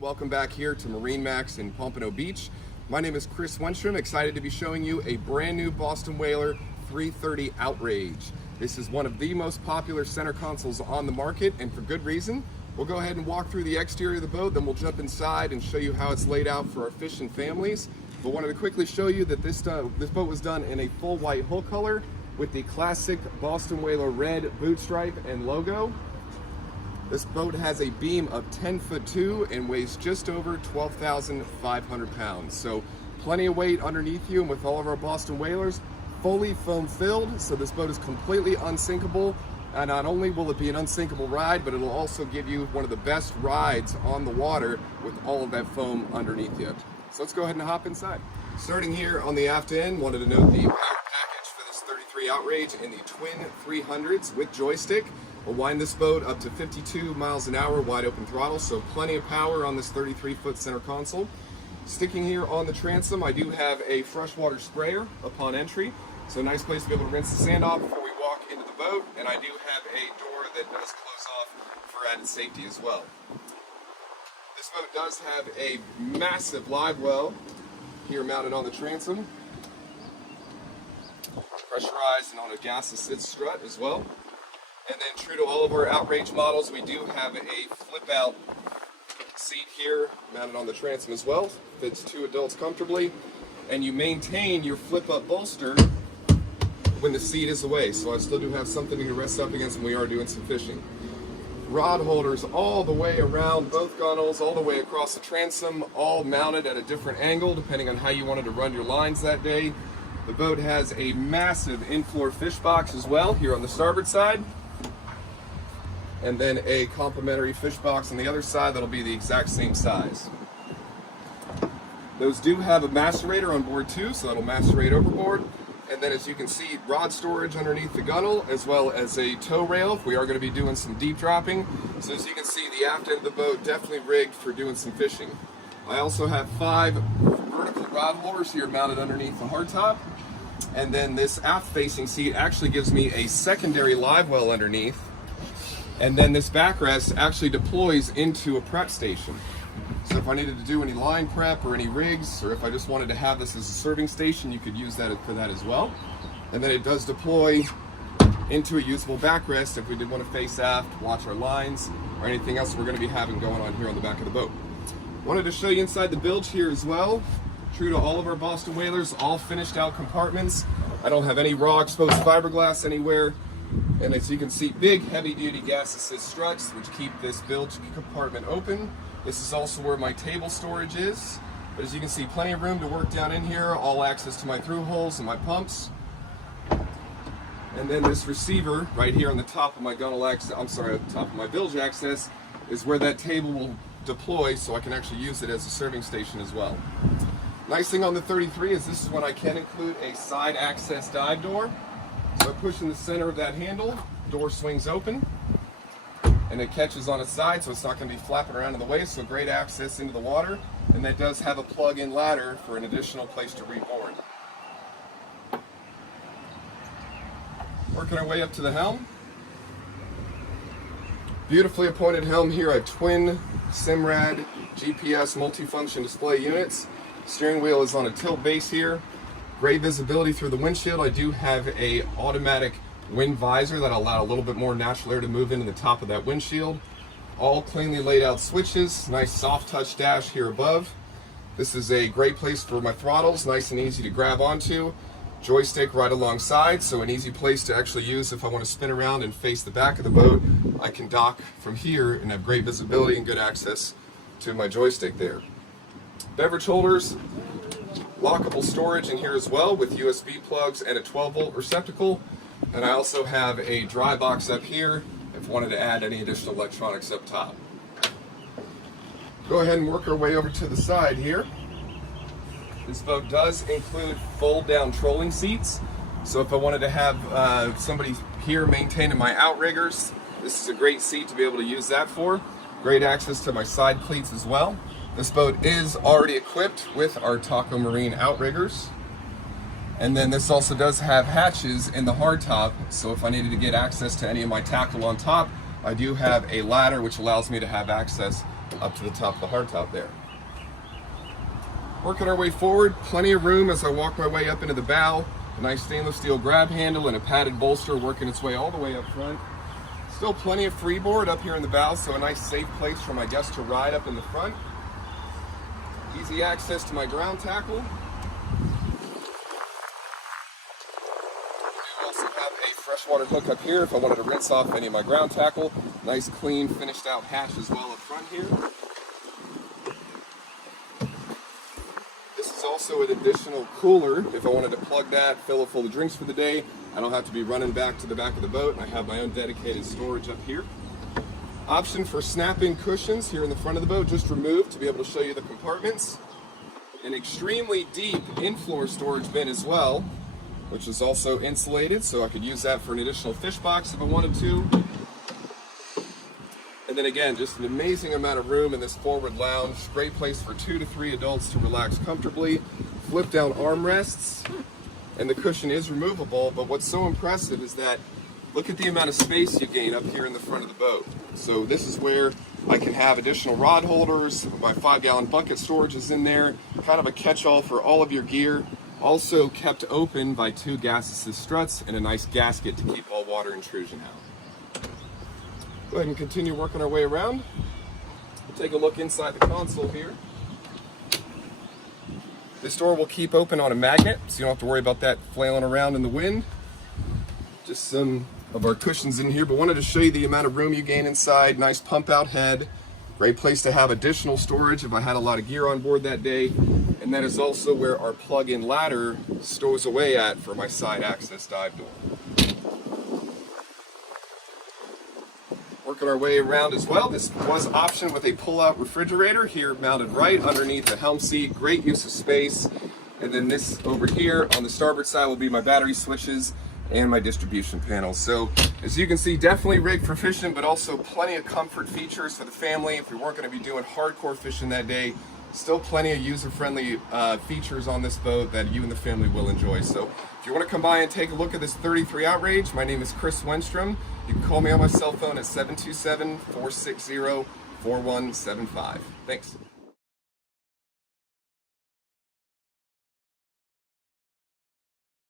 Welcome back here to MarineMax in Pompano Beach. My name is Chris Wenstrom, excited to be showing you a brand new Boston Whaler 330 Outrage. This is one of the most popular center consoles on the market, and for good reason. We'll go ahead and walk through the exterior of the boat, then we'll jump inside and show you how it's laid out for our fishing families. But wanted to quickly show you that this boat was done in a full white hull color with the classic Boston Whaler red boot stripe and logo. This boat has a beam of 10'2" and weighs just over 12,500 pounds. So plenty of weight underneath you, and with all of our Boston Whalers fully foam filled, so this boat is completely unsinkable. And not only will it be an unsinkable ride, but it'll also give you one of the best rides on the water with all of that foam underneath you. So let's go ahead and hop inside. Starting here on the aft end, wanted to note the power package for this 33 Outrage in the twin 300s with joystick. We'll wind this boat up to 52 miles an hour, wide open throttle, so plenty of power on this 33-foot center console. Sticking here on the transom, I do have a freshwater sprayer upon entry, so a nice place to be able to rinse the sand off before we walk into the boat, and I do have a door that does close off for added safety as well. This boat does have a massive live well here mounted on the transom, pressurized and on a gas assist strut as well. And then, true to all of our Outrage models, we do have a flip-out seat here mounted on the transom as well. Fits 2 adults comfortably. And you maintain your flip-up bolster when the seat is away. So I still do have something to rest up against when we are doing some fishing. Rod holders all the way around both gunnels, all the way across the transom, all mounted at a different angle depending on how you wanted to run your lines that day. The boat has a massive in-floor fish box as well here on the starboard side. And then a complimentary fish box on the other side that'll be the exact same size. Those do have a macerator on board too, so that'll macerate overboard. And then, as you can see, rod storage underneath the gunnel, as well as a tow rail if we are going to be doing some deep dropping. So as you can see, the aft end of the boat definitely rigged for doing some fishing. I also have 5 vertical rod holders here mounted underneath the hardtop. And then this aft facing seat actually gives me a secondary live well underneath. And then this backrest actually deploys into a prep station. So if I needed to do any line prep or any rigs, or if I just wanted to have this as a serving station, you could use that for that as well. And then it does deploy into a usable backrest if we did want to face aft, watch our lines, or anything else we're going to be having going on here on the back of the boat. Wanted to show you inside the bilge here as well. True to all of our Boston Whalers, all finished out compartments. I don't have any raw exposed fiberglass anywhere. And as you can see, big heavy-duty gas assist struts which keep this bilge compartment open. This is also where my table storage is. But as you can see, plenty of room to work down in here, all access to my through holes and my pumps. And then this receiver right here on the top of my gunnel access, top of my bilge access, is where that table will deploy, so I can actually use it as a serving station as well. Nice thing on the 33 is this is when I can include a side access dive door. So I push in the center of that handle, door swings open, and it catches on its side, so it's not going to be flapping around in the way, so great access into the water. And that does have a plug-in ladder for an additional place to reboard. Working our way up to the helm. Beautifully appointed helm here. I have twin Simrad GPS multifunction display units. Steering wheel is on a tilt base here. Great visibility through the windshield. I do have a automatic wind visor that allow a little bit more natural air to move into the top of that windshield. All cleanly laid out switches. Nice soft touch dash here above. This is a great place for my throttles, nice and easy to grab onto. Joystick right alongside, so an easy place to actually use if I want to spin around and face the back of the boat. I can dock from here and have great visibility and good access to my joystick there. Beverage holders. Lockable storage in here as well with USB plugs and a 12-volt receptacle. And I also have a dry box up here if I wanted to add any additional electronics up top. Go ahead and work our way over to the side here. This boat does include fold-down trolling seats. So if I wanted to have somebody here maintaining my outriggers, this is a great seat to be able to use that for. Great access to my side cleats as well. This boat is already equipped with our Taco Marine outriggers. And then this also does have hatches in the hardtop, so if I needed to get access to any of my tackle on top, I do have a ladder which allows me to have access up to the top of the hardtop there. Working our way forward, plenty of room as I walk my way up into the bow. A nice stainless steel grab handle and a padded bolster working its way all the way up front. Still plenty of freeboard up here in the bow, so a nice safe place for my guests to ride up in the front. Easy access to my ground tackle. I also have a freshwater hook up here if I wanted to rinse off any of my ground tackle. Nice clean finished out hatch as well up front here. Also an additional cooler if I wanted to plug that, fill it full of drinks for the day. I don't have to be running back to the back of the boat, and I have my own dedicated storage up here. Option for snap-in cushions here in the front of the boat, just removed to be able to show you the compartments. An extremely deep in-floor storage bin as well, which is also insulated, so I could use that for an additional fish box if I wanted to. And then again, just an amazing amount of room in this forward lounge. Great place for 2 to 3 adults to relax comfortably. Flip down armrests, and the cushion is removable, but what's so impressive is that look at the amount of space you gain up here in the front of the boat. So this is where I can have additional rod holders. My 5-gallon bucket storage is in there. Kind of a catch-all for all of your gear. Also kept open by 2 gas-assist struts and a nice gasket to keep all water intrusion out. Go ahead and continue working our way around. We'll take a look inside the console here. This door will keep open on a magnet, so you don't have to worry about that flailing around in the wind. Just some of our cushions in here, but wanted to show you the amount of room you gain inside. Nice pump out head. Great place to have additional storage if I had a lot of gear on board that day. And that is also where our plug-in ladder stows away at for my side access dive door. Working our way around as well. This was optioned with a pull-out refrigerator here mounted right underneath the helm seat. Great use of space. And then this over here on the starboard side will be my battery switches and my distribution panel. So as you can see, definitely rig for fishing, but also plenty of comfort features for the family. If we weren't going to be doing hardcore fishing that day, still plenty of user-friendly features on this boat that you and the family will enjoy. So if you want to come by and take a look at this 33 Outrage, my name is Chris Wenstrom. You can call me on my cell phone at 727-460-4175. Thanks.